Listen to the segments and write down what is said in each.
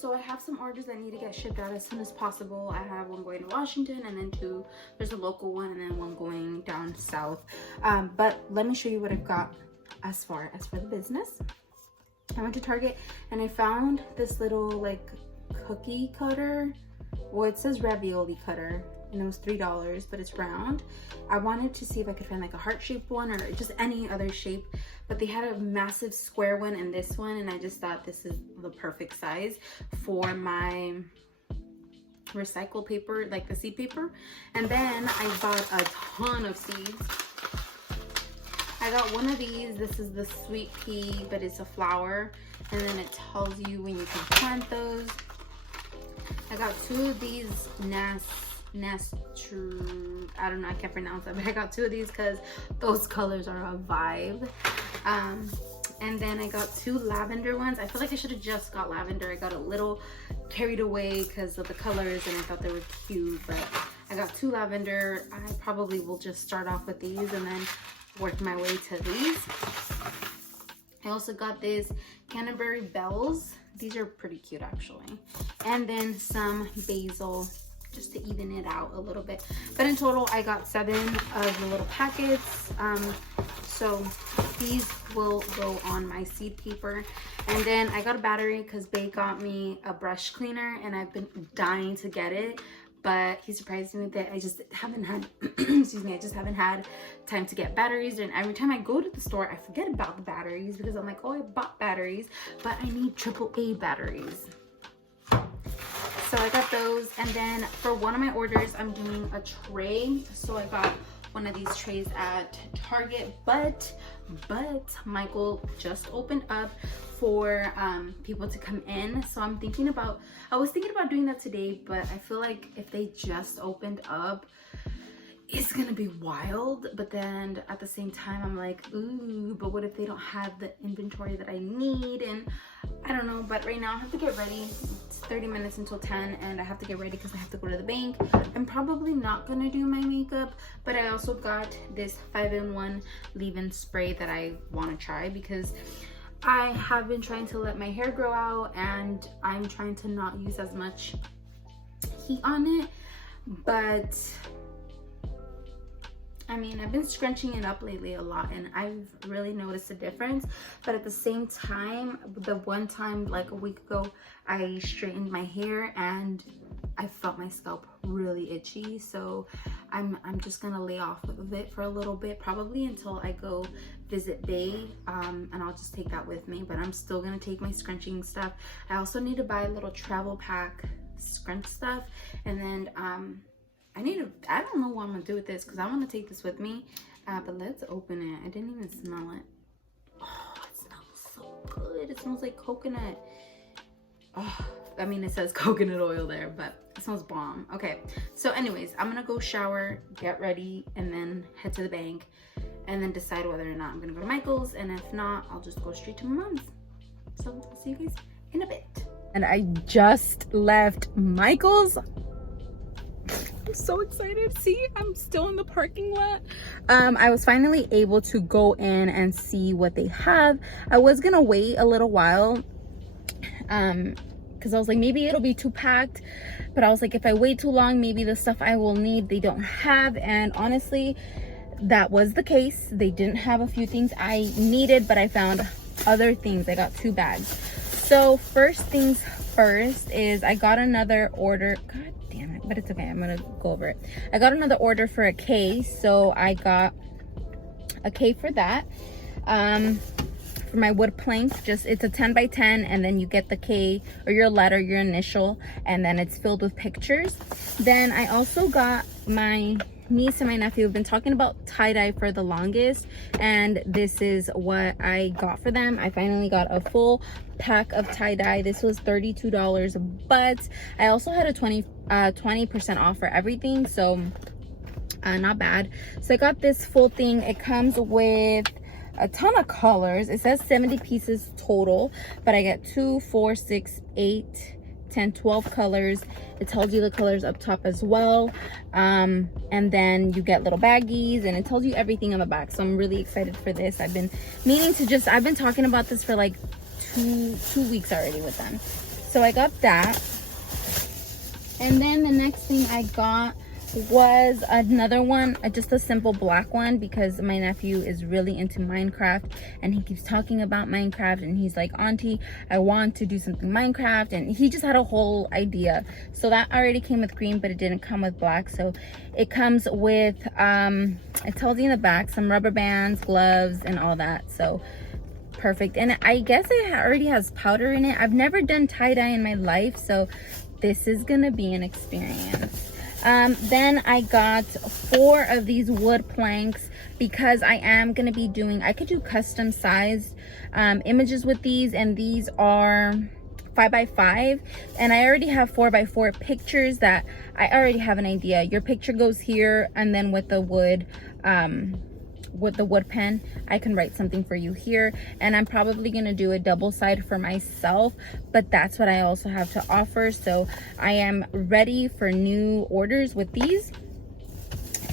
So I have some orders that need to get shipped out as soon as possible. I have one going to Washington, and then there's a local one, and then one going down south. But let me show you what I've got as far as for the business. I went to Target and I found this little like cookie cutter. Well, it says ravioli cutter, and it was $3, but it's round. I wanted to see if I could find like a heart-shaped one or just any other shape, but they had a massive square one and this one, and I just thought this is the perfect size for my recycled paper, like the seed paper. And then I bought a ton of seeds. I got one of these. This is the sweet pea, but it's a flower, and then it tells you when you can plant those. I got two of these I don't know, I can't pronounce it, but I got two of these because those colors are a vibe. And then I got two lavender ones. I feel like I should have just got lavender. I got a little carried away because of the colors and I thought they were cute, but I got two lavender. I probably will just start off with these and then work my way to these. I also got this Canterbury Bells. These are pretty cute actually. And then some basil just to even it out a little bit. But in total, I got 7 of the little packets. So these will go on my seed paper. And then I got a battery because Bae got me a brush cleaner and I've been dying to get it. But he surprised me that I just haven't had, excuse me, I just haven't had time to get batteries. And every time I go to the store, I forget about the batteries because I'm like, oh, I bought batteries, but I need AAA batteries. So I got those. And then for one of my orders, I'm doing a tray. So I got one of these trays at Target, but Michael just opened up for people to come in. So I was thinking about doing that today, but I feel like if they just opened up, it's gonna be wild. But then at the same time, I'm like, ooh, but what if they don't have the inventory that I need? And I don't know, but right now I have to get ready. It's 30 minutes until 10 and I have to get ready because I have to go to the bank. I'm probably not gonna do my makeup, but I also got this 5-in-1 leave-in spray that I want to try because I have been trying to let my hair grow out and I'm trying to not use as much heat on it. But I mean, I've been scrunching it up lately a lot and I've really noticed a difference. But at the same time, the one time like a week ago, I straightened my hair and I felt my scalp really itchy. So I'm just gonna lay off of it for a little bit, probably until I go visit Bae, and I'll just take that with me. But I'm still gonna take my scrunching stuff. I also need to buy a little travel pack scrunch stuff, and then I don't know what I'm gonna do with this because I want to take this with me, but let's open it. I didn't even smell it. Oh, it smells so good. It smells like coconut. Oh, I mean, it says coconut oil there, but it smells bomb. Okay, so anyways, I'm gonna go shower, get ready, and then head to the bank, and then decide whether or not I'm gonna go to Michael's, and if not, I'll just go straight to my mom's. So I'll see you guys in a bit. And I just left Michael's. I'm so excited. See, I'm still in the parking lot. I was finally able to go in and see what they have. I was gonna wait a little while because I was like, maybe it'll be too packed, but I was like, if I wait too long, maybe the stuff I will need they don't have. And honestly, that was the case. They didn't have a few things I needed, but I found other things. I got 2 bags. So first things first is I got another order. God damn it, but it's okay, I'm gonna go over it. I got another order for a case, so I got a case for that, for my wood plank. Just, it's a 10 by 10, and then you get the K or your letter, your initial, and then it's filled with pictures. Then I also got, my niece and my nephew have been talking about tie-dye for the longest, and this is what I got for them. I finally got a full pack of tie-dye. This was $32, but I also had a 20% off for everything, so not bad. So I got this full thing. It comes with a ton of colors. It says 70 pieces total, but I get 2, 4, 6, 8, 10, 12 colors. It tells you the colors up top as well, and then you get little baggies, and it tells you everything on the back. So I'm really excited for this. I've been meaning to I've been talking about this for like two weeks already with them. So I got that. And then the next thing I got was another one, just a simple black one, because my nephew is really into Minecraft and he keeps talking about Minecraft, and he's like, auntie, I want to do something Minecraft, and he just had a whole idea. So that already came with green, but it didn't come with black. So it comes with it tells you in the back some rubber bands, gloves, and all that. So perfect. And I guess it already has powder in it. I've never done tie-dye in my life, so this is gonna be an experience. Then I got 4 of these wood planks, because I am going to be doing, I could do custom sized images with these, and these are 5x5, and I already have 4x4 pictures that I already have an idea. Your picture goes here, and then with the wood pen, I can write something for you here. And I'm probably gonna do a double side for myself, but that's what I also have to offer. So I am ready for new orders with these.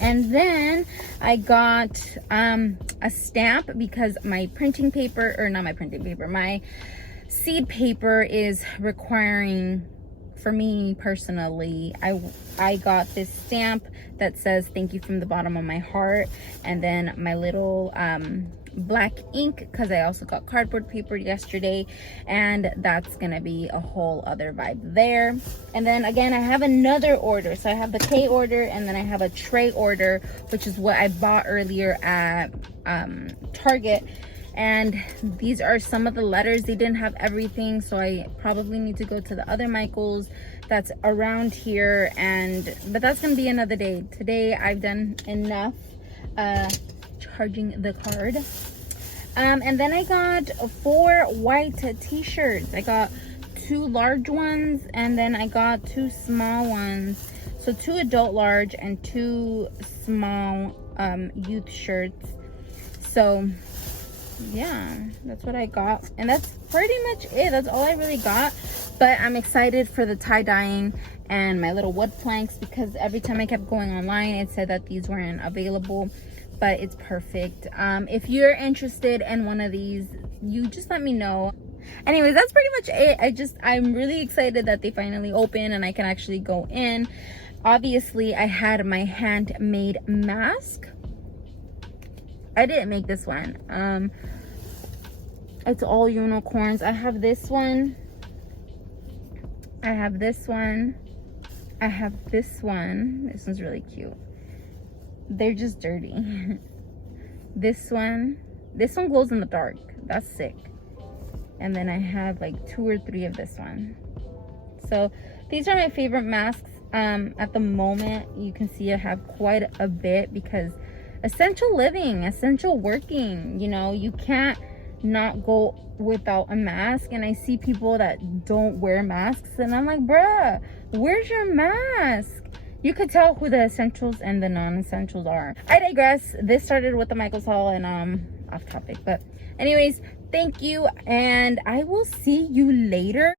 And then I got a stamp, because my printing paper, or not my printing paper, my seed paper is requiring, for me personally, I got this stamp that says thank you from the bottom of my heart, and then my little black ink, because I also got cardboard paper yesterday, and that's gonna be a whole other vibe there. And then again, I have another order. So I have the K order, and then I have a tray order, which is what I bought earlier at Target. And these are some of the letters. They didn't have everything, so I probably need to go to the other Michael's that's around here, but that's gonna be another day. Today I've done enough charging the card. And then I got 4 white t-shirts. I got 2 large ones, and then I got 2 small ones. So 2 adult large and 2 small youth shirts. So yeah, that's what I got, and that's pretty much it. That's all I really got. But I'm excited for the tie-dyeing and my little wood planks, because every time I kept going online, it said that these weren't available, but it's perfect. If you're interested in one of these, you just let me know. Anyways, that's pretty much it. I'm really excited that they finally open and I can actually go in. Obviously, I had my handmade mask. I didn't make this one. It's all unicorns. I have this one. I have this one. I have this one. This one's really cute. They're just dirty. This one glows in the dark. That's sick. And then I have like 2 or 3 of this one. So these are my favorite masks. At the moment, you can see I have quite a bit, because essential living, essential working, you know, you can't not go without a mask. And I see people that don't wear masks, and I'm like, bruh, where's your mask? You could tell who the essentials and the non-essentials are. I digress. This started with the Michael's haul, and off topic, but anyways, thank you, and I will see you later.